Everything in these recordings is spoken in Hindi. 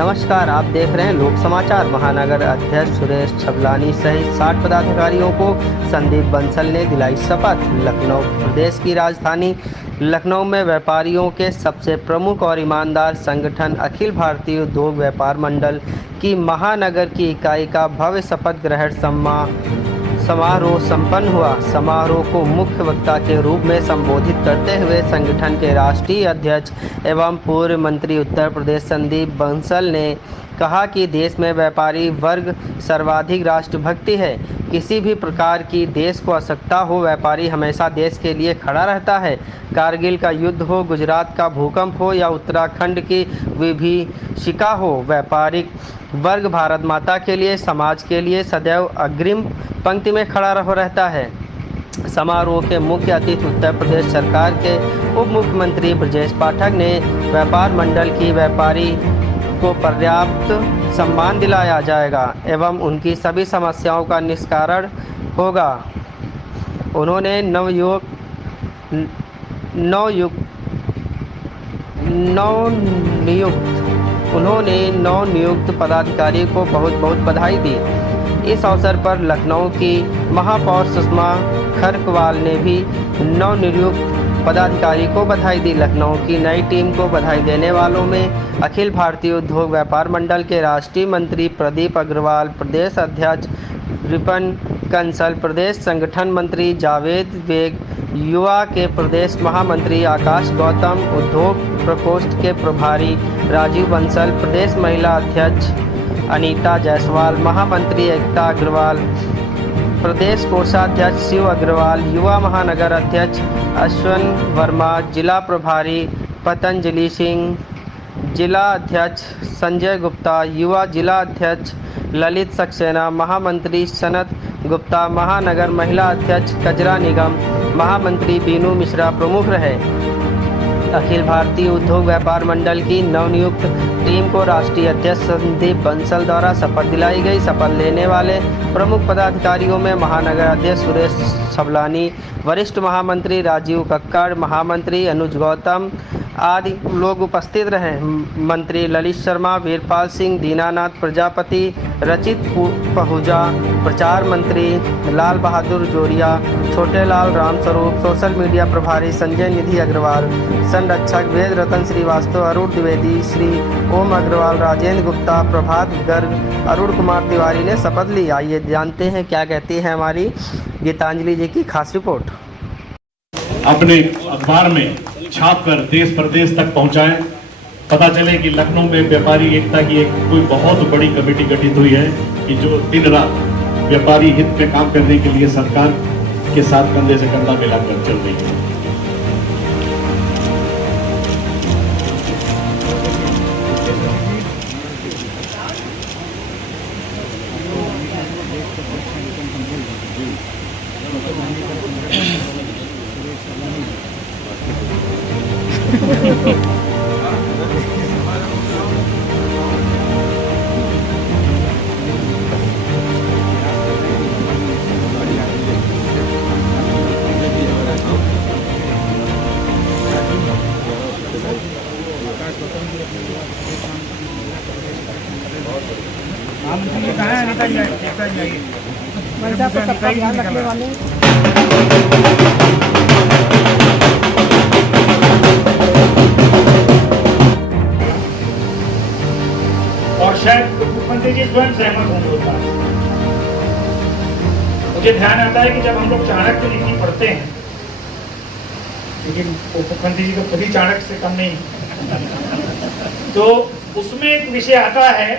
नमस्कार, आप देख रहे हैं लोक समाचार। महानगर अध्यक्ष सुरेश छबलानी सहित 60 पदाधिकारियों को संदीप बंसल ने दिलाई शपथ। लखनऊ प्रदेश की राजधानी लखनऊ में व्यापारियों के सबसे प्रमुख और ईमानदार संगठन अखिल भारतीय उद्योग व्यापार मंडल की महानगर की इकाई का भव्य शपथ ग्रहण समारोह संपन्न हुआ। समारोह को मुख्य वक्ता के रूप में संबोधित करते हुए संगठन के राष्ट्रीय अध्यक्ष एवं पूर्व मंत्री उत्तर प्रदेश संदीप बंसल ने कहा कि देश में व्यापारी वर्ग सर्वाधिक राष्ट्रभक्ति है। किसी भी प्रकार की देश को आवश्यकता हो, व्यापारी हमेशा देश के लिए खड़ा रहता है। कारगिल का युद्ध हो, गुजरात का भूकंप हो या उत्तराखंड की विभीषिका हो, व्यापारिक वर्ग भारत माता के लिए, समाज के लिए सदैव अग्रिम पंक्ति में खड़ा रहता है। समारोह के मुख्य अतिथि उत्तर प्रदेश सरकार के उप मुख्यमंत्री ब्रजेश पाठक ने व्यापार मंडल की व्यापारी को पर्याप्त सम्मान दिलाया जाएगा एवं उनकी सभी समस्याओं का निस्तारण होगा। उन्होंने नवनियुक्त पदाधिकारी को बहुत बहुत बधाई दी। इस अवसर पर लखनऊ की महापौर सुषमा खरकवाल ने भी नवनियुक्त पदाधिकारी को बधाई दी। लखनऊ की नई टीम को बधाई देने वालों में अखिल भारतीय उद्योग व्यापार मंडल के राष्ट्रीय मंत्री प्रदीप अग्रवाल, प्रदेश अध्यक्ष रिपन कंसल, प्रदेश संगठन मंत्री जावेद बेग, युवा के प्रदेश महामंत्री आकाश गौतम, उद्योग प्रकोष्ठ के प्रभारी राजीव बंसल, प्रदेश महिला अध्यक्ष अनीता जायसवाल, महामंत्री एकता अग्रवाल, प्रदेश कोषाध्यक्ष शिव अग्रवाल, युवा महानगर अध्यक्ष अश्वन वर्मा, जिला प्रभारी पतंजलि सिंह, जिला अध्यक्ष संजय गुप्ता, युवा जिला अध्यक्ष ललित सक्सेना, महामंत्री सनत गुप्ता, महानगर महिला अध्यक्ष कजरा निगम, महामंत्री बीनू मिश्रा प्रमुख रहे। अखिल भारतीय उद्योग व्यापार मंडल की नवनियुक्त टीम को राष्ट्रीय अध्यक्ष संदीप बंसल द्वारा शपथ दिलाई गई। शपथ लेने वाले प्रमुख पदाधिकारियों में महानगर अध्यक्ष सुरेश छबलानी, वरिष्ठ महामंत्री राजीव कक्कड़, महामंत्री अनुज गौतम आदि लोग उपस्थित रहे। मंत्री ललित शर्मा, वीरपाल सिंह, दीनानाथ प्रजापति, रचित पहुजा, प्रचार मंत्री लाल बहादुर जोरिया, छोटे लाल रामस्वरूप, सोशल मीडिया प्रभारी संजय निधि अग्रवाल, संरक्षक वेद रतन श्रीवास्तव, अरुण द्विवेदी, श्री ओम अग्रवाल, राजेंद्र गुप्ता, प्रभात गर्ग, अरुण कुमार तिवारी ने शपथ ली। आइए जानते हैं क्या कहती है हमारी गीतांजलि जी की खास रिपोर्ट। अपने अखबार में छाप कर देश प्रदेश तक पहुंचाएं। पता चले कि लखनऊ में व्यापारी एकता की एक कोई बहुत बड़ी कमेटी गठित हुई है कि जो दिन रात व्यापारी हित में काम करने के लिए सरकार के साथ कंधे से कंधा मिलाकर चल रही है। और शायद मुख्यमंत्री जी स्वयं सहमत होंगे उस बात से। मुझे ध्यान आता है कि जब हम लोग चाणक्य नीति पढ़ते हैं, लेकिन मुख्यमंत्री जी तो खुद ही चाणक्य से कम नहीं, तो उसमें एक विषय आता है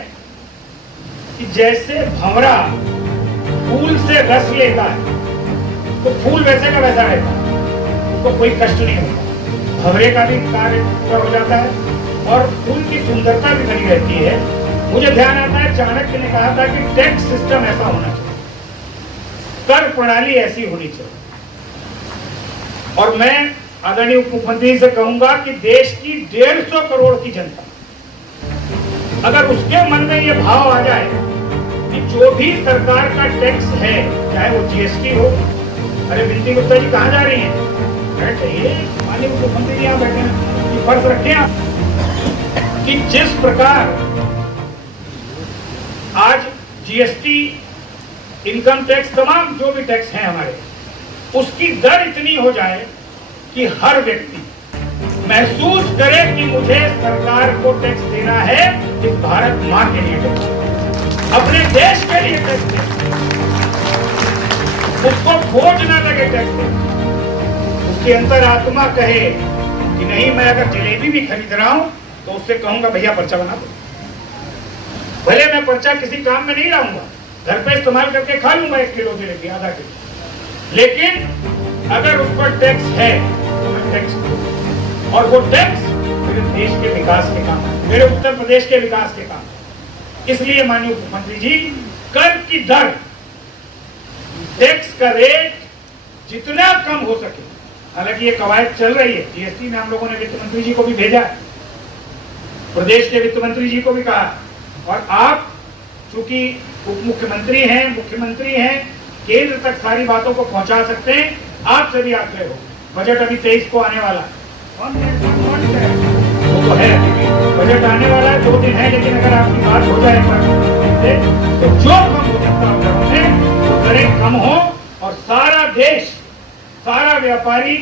कि जैसे भंवरा फूल से रस लेता है तो फूल वैसे का वैसा रहता है, उसको कोई कष्ट नहीं होता, भंवरे का भी कार्य पूरा हो जाता है और फूल की सुंदरता भी बनी रहती है। मुझे ध्यान आता है चाणक्य ने कहा था कि टैक्स सिस्टम ऐसा होना चाहिए, कर प्रणाली ऐसी होनी चाहिए। और मैं आदरणीय उप मुख्यमंत्री से कहूंगा कि देश की 150 करोड़ की जनता, अगर उसके मन में ये भाव आ जाए कि जो भी सरकार का टैक्स है, चाहे वो जीएसटी हो, अरे बिंदी गुप्ता जी कहाँ जा रही हैं? बैठे, माननीय मुख्यमंत्री यहाँ बैठे हैं, फर्ज रखें आप कि जिस प्रकार आज जीएसटी, इनकम टैक्स, तमाम जो भी टैक्स हैं हमारे, उसकी दर इतनी हो जाए कि हर व्यक्ति महसूस करे कि मुझे सरकार को टैक्स देना है, इस भारत मां के लिए टैक्स, अपने देश के लिए टैक्स दे, उसको बोझ न लगे टैक्स दे, उसकी अंतरात्मा कहे कि नहीं, मैं अगर जलेबी भी खरीद रहा हूं तो उससे कहूंगा भैया पर्चा बना दो, भले मैं पर्चा किसी काम में नहीं लाऊंगा, घर पे इस्तेमाल करके खा लूंगा 1 किलो जलेबी, आधा किलो, लेकिन अगर उस पर टैक्स है तो मैं टैक्स दूं, और वो टैक्स मेरे देश के विकास के काम, मेरे उत्तर प्रदेश के विकास के काम। इसलिए माननीय मुख्यमंत्री जी, कर की दर, टैक्स का रेट जितना कम हो सके, हालांकि ये कवायद चल रही है, जीएसटी में हम लोगों ने वित्त मंत्री जी को भी भेजा है, प्रदेश के वित्त मंत्री जी को भी कहा, और आप चूंकि उप मुख्यमंत्री हैं, केंद्र तक सारी बातों को पहुंचा सकते हैं, आपसे भी आग्रह हो, बजट अभी 23 को आने वाला है, वो तो है, बजट आने वाला है, 2 दिन है, लेकिन अगर आपकी बात हो जाए तो जो कम हो सकता है घरों में तो दरें कम हो, और सारा देश, सारा व्यापारी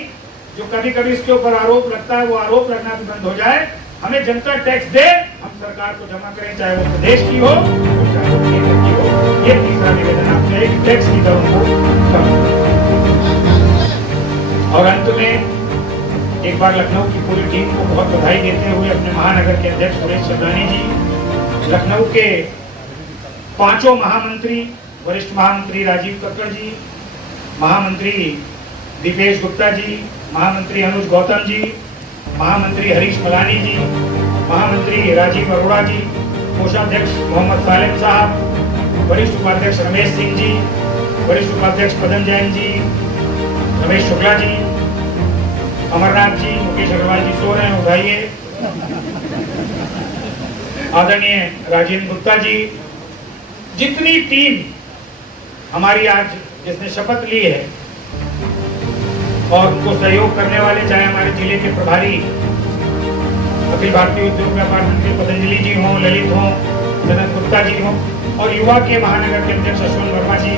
जो कभी कभी इसके ऊपर आरोप लगता है, वो आरोप लगना भी बंद हो जाए, हमें जनता टैक्स दे, हम सरकार को जमा करें, चाहे वो प्रदेश की हो चाहे वो केंद्र की हो। ये तीसरा निवेदन आपसे, टैक्स की दरों को कम। और अंत में एक बार लखनऊ की पूरी टीम को बहुत बधाई देते हुए अपने महानगर के अध्यक्ष सुरेश चंद्रानी जी, लखनऊ के 5 महामंत्री, वरिष्ठ महामंत्री राजीव कक्कड़ जी, महामंत्री दीपेश गुप्ता जी, महामंत्री अनुज गौतम जी, महामंत्री हरीश मलानी जी, महामंत्री राजीव अरोड़ा जी, कोषाध्यक्ष मोहम्मद सालिम साहब, वरिष्ठ उपाध्यक्ष रमेश सिंह जी, वरिष्ठ उपाध्यक्ष पदम जैन जी, रमेश शुक्ला जी, अमरनाथ जी, मुकेश अग्रवाल जी सो रहे हैं, उठाइए, आदरणीय राजेंद्र गुप्ता जी, जितनी टीम हमारी आज जिसने शपथ ली है और उनको सहयोग करने वाले, चाहे हमारे जिले के प्रभारी अखिल भारतीय उद्योग व्यापार मंत्री पतंजलि जी हों, ललित हों, सनत गुप्ता जी हों, और युवा के महानगर के अध्यक्ष अश्विन वर्मा जी,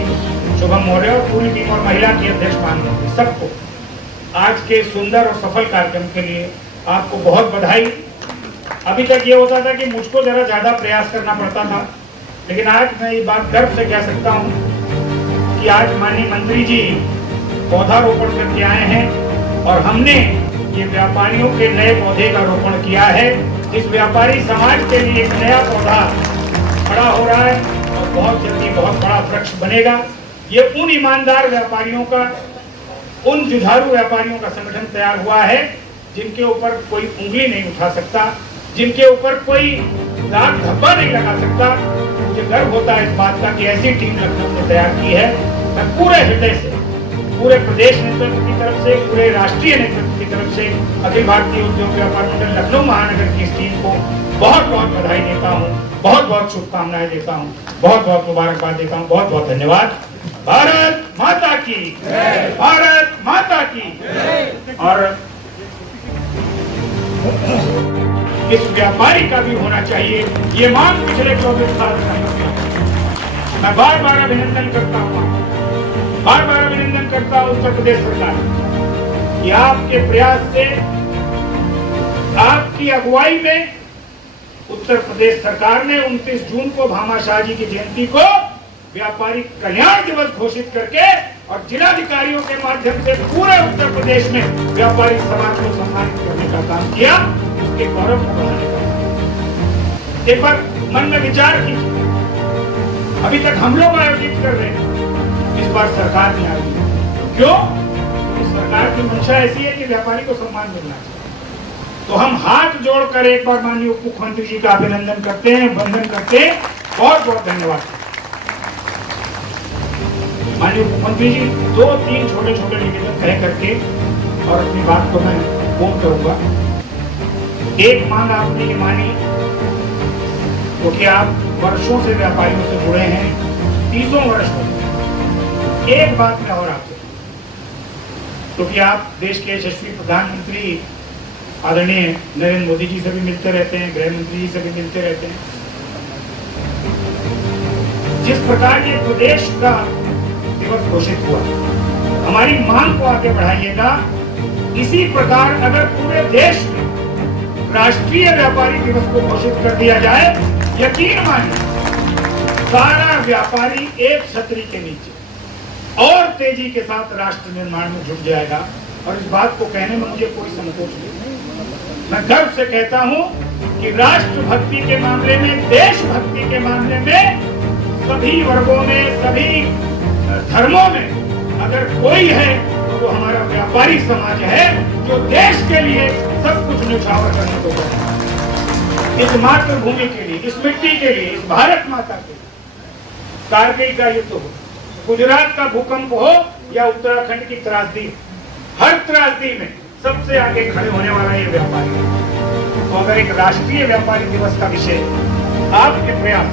शुभम मौर्य, और पूरी टीम, और महिला की अध्यक्ष महानगर, सबको आज के सुंदर और सफल कार्यक्रम के लिए आपको बहुत बधाई। अभी तक ये होता था कि मुझको जरा ज्यादा प्रयास करना पड़ता था, लेकिन आज मैं ये बात गर्व से कह सकता हूँ कि आज माननीय मंत्री जी पौधारोपण करके आए हैं, और हमने ये व्यापारियों के नए पौधे का रोपण किया है। इस व्यापारी समाज के लिए एक नया पौधा खड़ा हो रहा है, और बहुत जल्दी बहुत बड़ा वृक्ष बनेगा। ये उन ईमानदार व्यापारियों का, उन जुझारू व्यापारियों का संगठन तैयार हुआ है जिनके ऊपर कोई उंगली नहीं उठा सकता, जिनके ऊपर कोई दाग धब्बा नहीं लगा सकता। मुझे गर्व होता है इस बात का कि ऐसी टीम लखनऊ ने तैयार की है। मैं पूरे हृदय से, पूरे प्रदेश नेतृत्व की तरफ से, पूरे राष्ट्रीय नेतृत्व की तरफ से अखिल भारतीय उद्योग व्यापार मंडल लखनऊ महानगर की इस टीम को बहुत बहुत बधाई देता हूँ, बहुत बहुत शुभकामनाएं देता हूँ, बहुत बहुत मुबारकबाद देता हूँ। बहुत बहुत धन्यवाद। भारत माता की, भारत माता की। और इस व्यापारी का भी होना चाहिए, ये मांग पिछले 24 साल से मैं बार बार अभिनंदन करता हूँ, बार बार अभिनंदन करता हूँ उत्तर प्रदेश सरकार कि आपके प्रयास से, आपकी अगुवाई में उत्तर प्रदेश सरकार ने 29 जून को भामाशाह जी की जयंती को व्यापारी कल्याण दिवस घोषित करके और जिलाधिकारियों के माध्यम से पूरे उत्तर प्रदेश में व्यापारी समाज को सम्मानित करने का काम किया, उसके गौरव को बढ़ाने का। एक बार मन में विचार कीजिए, अभी तक हम लोग आयोजित कर रहे हैं, इस बार सरकार ने आयोजित। क्यों? क्योंकि सरकार की मंशा ऐसी है कि व्यापारी को सम्मान मिलना चाहिए। तो हम हाथ जोड़कर एक बार माननीय उप मुख्यमंत्री जी का अभिनंदन करते हैं, वंदन करते हैं। बहुत बहुत धन्यवाद माननीय मुख्यमंत्री जी। 2-3 छोटे छोटे निवेदन कह करके और अपनी बात को मैं पूर्ण करूंगा। एक मांग आपने ये मानी क्योंकि आप वर्षों से व्यापारियों से जुड़े हैं, 30 वर्ष हो गए। एक बात मैं और आपसे, क्योंकि आप देश के यशस्वी प्रधानमंत्री आदरणीय नरेंद्र मोदी जी से भी मिलते रहते हैं, गृह मंत्री जी से भी मिलते रहते हैं। जिस प्रकार ये प्रदेश का दिवस घोषित हुआ, हमारी मांग को आगे बढ़ाइएगा। इसी प्रकार अगर पूरे देश में राष्ट्रीय व्यापारी दिवस को घोषित कर दिया जाए, यकीन मानिए सारा व्यापारी एक छतरी के नीचे और तेजी के साथ राष्ट्र निर्माण में जुट जाएगा। और इस बात को कहने में मुझे कोई संकोच नहीं, मैं गर्व से कहता हूं कि राष्ट्रभक्ति के मामले में, देशभक्ति के मामले में सभी वर्गों में, सभी धर्मों में अगर कोई है तो वो हमारा व्यापारी समाज है, जो देश के लिए सब कुछ न्यौछावर करने को तैयार है। इस मातृभूमि के लिए, इस मिट्टी के लिए, इस भारत माता के लिए। कारगिल का युद्ध हो, गुजरात का भूकंप हो या उत्तराखंड की त्रासदी, हर त्रासदी में सबसे आगे खड़े होने वाला ये व्यापारी है। तो अगर एक राष्ट्रीय व्यापारी दिवस का विषय आपके प्रयास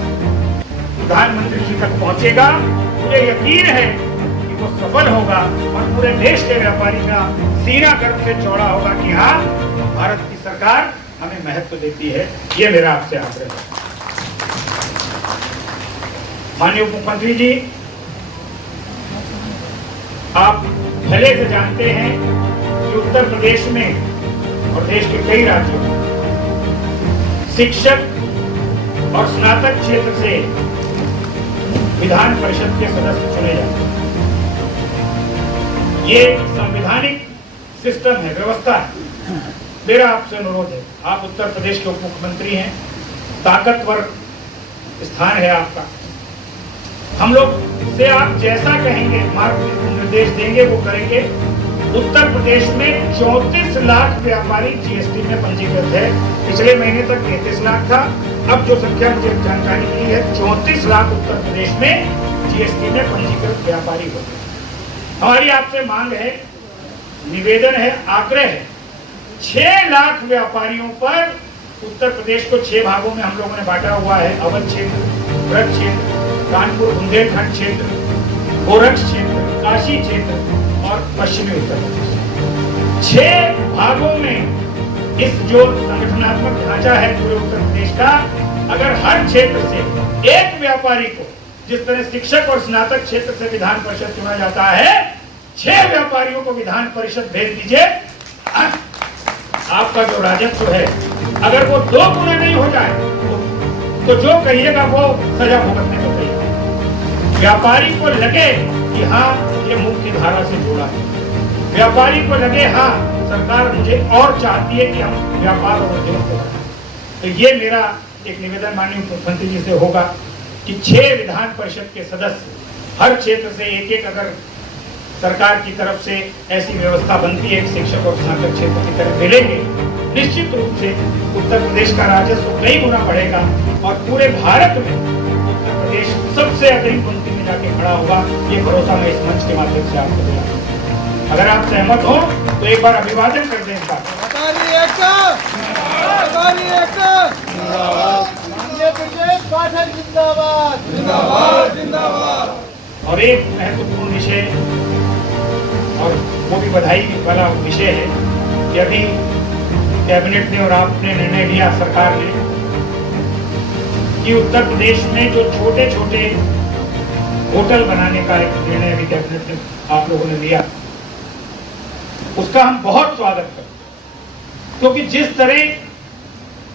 प्रधानमंत्री जी तक पहुंचेगा, मुझे यकीन है कि वो सफल होगा और पूरे देश के व्यापारी का सीना गर्व से चौड़ा होगा कि हाँ, भारत की सरकार हमें महत्व देती है। ये मेरा आपसे आग्रह है। माननीय उप मुख्यमंत्री जी, आप भले से जानते हैं कि उत्तर प्रदेश में और देश के कई राज्यों में शिक्षक और स्नातक क्षेत्र से विधान परिषद के सदस्य चुने जाते हैं। ये संवैधानिक सिस्टम है, व्यवस्था है। मेरा आपसे अनुरोध है, आप उत्तर प्रदेश के उप मुख्यमंत्री हैं, ताकतवर स्थान है आपका। हम लोग से आप जैसा कहेंगे, मार्ग निर्देश देंगे, वो करेंगे। उत्तर प्रदेश में 34 लाख व्यापारी जीएसटी में पंजीकृत है। पिछले महीने तक 33 लाख था। अब जो संख्या मुझे जानकारी मिली है, 34 लाख उत्तर प्रदेश में जीएसटी में पंजीकृत व्यापारी हो गए। हमारी आपसे मांग है, निवेदन है, आग्रह है, 6 लाख व्यापारियों पर उत्तर प्रदेश को 6 भागों में हम लोगों ने बांटा हुआ है। अवध क्षेत्र, ब्रज क्षेत्र, कानपुर बुंदेलखंड क्षेत्र, गोरक्ष क्षेत्र, काशी क्षेत्र और पश्चिमी उत्तर प्रदेश। 6 भागों में इस जो संगठनात्मक ढांचा है पूरे उत्तर प्रदेश का, अगर हर क्षेत्र से एक व्यापारी को, जिस तरह शिक्षक और स्नातक क्षेत्र से विधान परिषद चुना जाता है, 6 व्यापारियों को विधान परिषद भेज दीजिए। आपका जो राजस्व है, अगर वो 2 गुना नहीं हो जाए तो जो कहिएगा वो सजा भुगतने को तैयार। व्यापारी को लगे कि हाँ, ये मुख्य धारा से जुड़ा है, व्यापारी को लगे हाँ, सरकार मुझे और चाहती है कि हम व्यापार और उद्योग को बढ़ाएं। तो ये मेरा एक निवेदन माननीय मुख्यमंत्री जी से होगा कि 6 विधान परिषद के सदस्य, हर क्षेत्र से एक अगर सरकार की तरफ से ऐसी व्यवस्था बनती है, शिक्षक और स्नातक क्षेत्र की तरफ मिलेंगे, निश्चित रूप से उत्तर प्रदेश का राजस्व कई गुना बढ़ेगा और पूरे भारत में उत्तर प्रदेश सबसे अग्रिम पंक्ति में जाके खड़ा होगा। ये भरोसा मैं इस मंच के माध्यम से आपको दिलाता हूं। अगर आप सहमत हो तो एक बार अभिवादन कर दें इनका। और एक महत्वपूर्ण विषय, और वो भी बधाई वाला विषय है कि अभी कैबिनेट ने और आपने निर्णय लिया, सरकार ने, कि उत्तर प्रदेश में जो छोटे छोटे होटल बनाने का एक निर्णय अभी कैबिनेट ने आप लोगों ने लिया, उसका हम बहुत स्वागत करते हैं। क्योंकि जिस तरह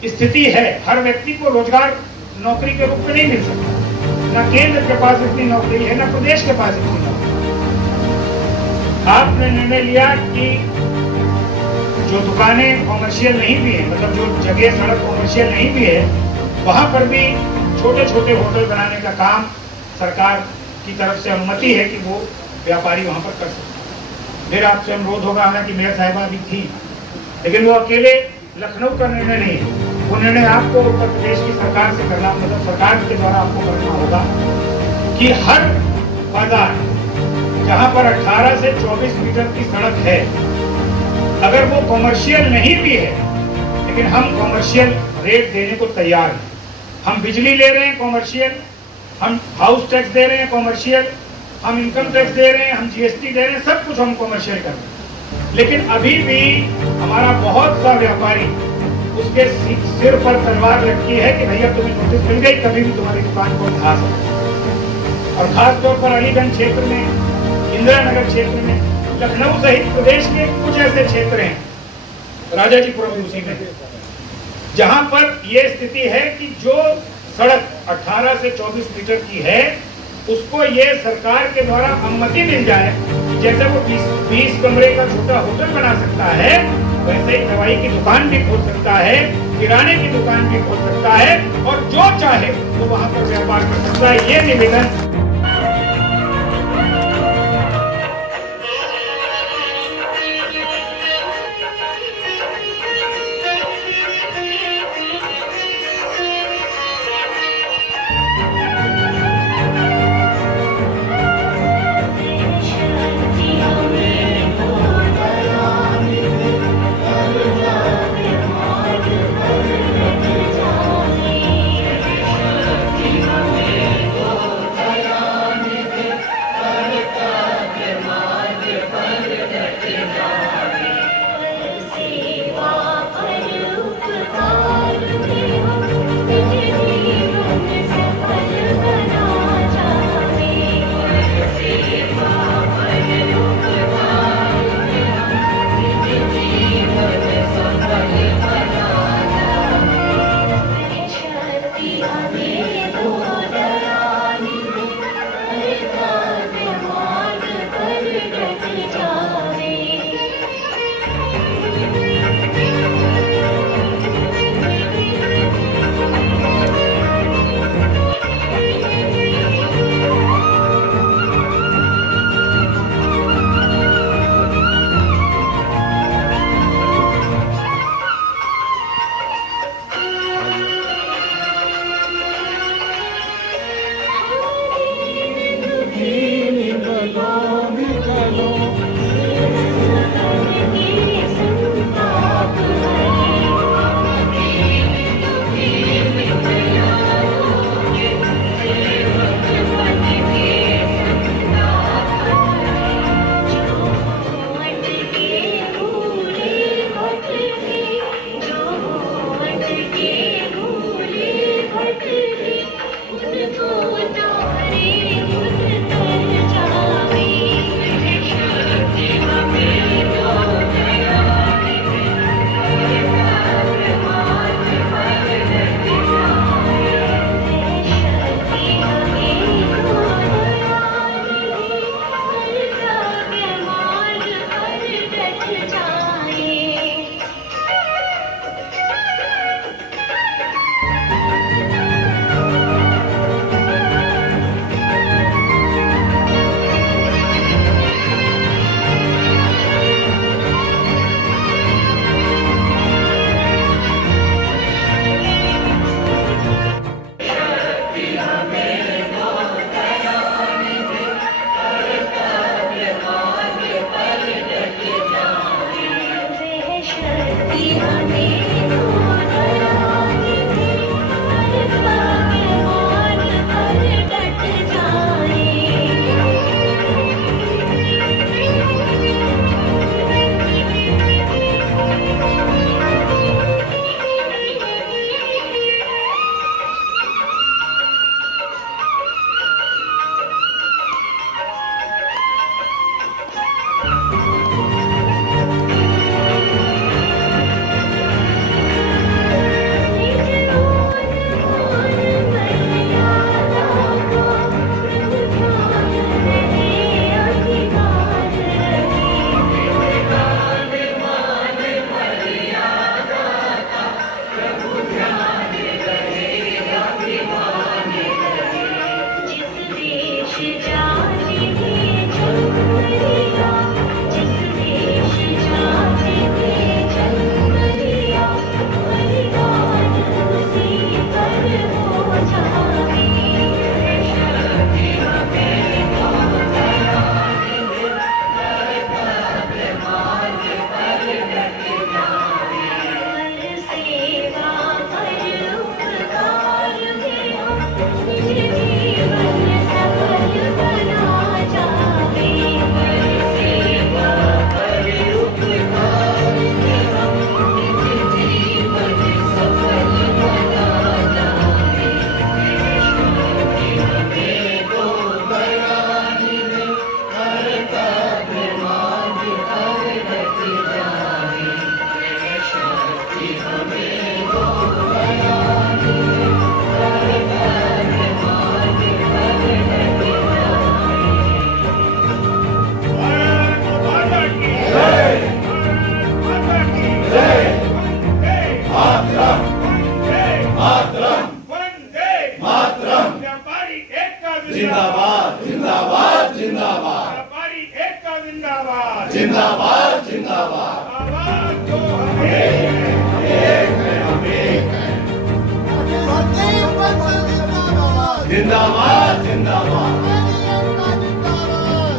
स्थिति है, हर व्यक्ति को रोजगार नौकरी के रूप में नहीं मिल सकता, ना केंद्र के पास इतनी नौकरी है, ना प्रदेश के पास इतनी नौकरी। आपने निर्णय लिया कि जो दुकानें कॉमर्शियल नहीं भी है, मतलब जो जगह सड़क कॉमर्शियल नहीं भी है, वहां पर भी छोटे छोटे होटल बनाने का काम सरकार की तरफ से अनुमति है कि वो व्यापारी वहां पर कर सकते। मेरा आपसे अनुरोध होगा, हालांकि मेयर साहिबा भी थी, लेकिन वो अकेले लखनऊ का निर्णय नहीं है, वो निर्णय आपको उत्तर प्रदेश की सरकार से करना, मतलब सरकार के द्वारा आपको करना होगा कि हर बाजार जहां पर 18 से 24 मीटर की सड़क है, अगर वो कॉमर्शियल नहीं भी है, लेकिन हम कॉमर्शियल रेट देने को तैयार हैं। हम बिजली ले रहे हैं कॉमर्शियल, हम हाउस टैक्स दे रहे हैं कॉमर्शियल, हम इनकम टैक्स दे रहे हैं, हम जीएसटी दे रहे हैं, सब कुछ हम कॉमर्शियल कर रहे हैं। लेकिन अभी भी हमारा बहुत सा व्यापारी, उसके सिर पर तलवार लटकी है कि भैया तुम्हें नोटिस मिल गई, कभी भी तुम्हारी दुकान को उठा सकते। और खासतौर पर अलीगंज क्षेत्र में, इंदिरा नगर क्षेत्र में, लखनऊ सहित प्रदेश के कुछ ऐसे क्षेत्र हैं, राजाजीपुरम उसी में, जहां पर यह स्थिति है कि जो सड़क 18 से 24 मीटर की है उसको ये सरकार के द्वारा अनुमति मिल जाए कि जैसे वो 20 कमरे का छोटा होटल बना सकता है, वैसे ही दवाई की दुकान भी खोल सकता है, किराने की दुकान भी खोल सकता है और जो चाहे वो वहां पर व्यापार कर सकता है। ये निवेदन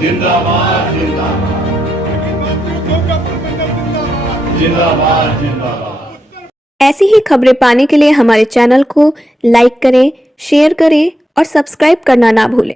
जिंदाबाद जिंदाबाद जिंदाबाद जिंदाबाद। ऐसी ही खबरें पाने के लिए हमारे चैनल को लाइक करें, शेयर करें और सब्सक्राइब करना ना भूलें।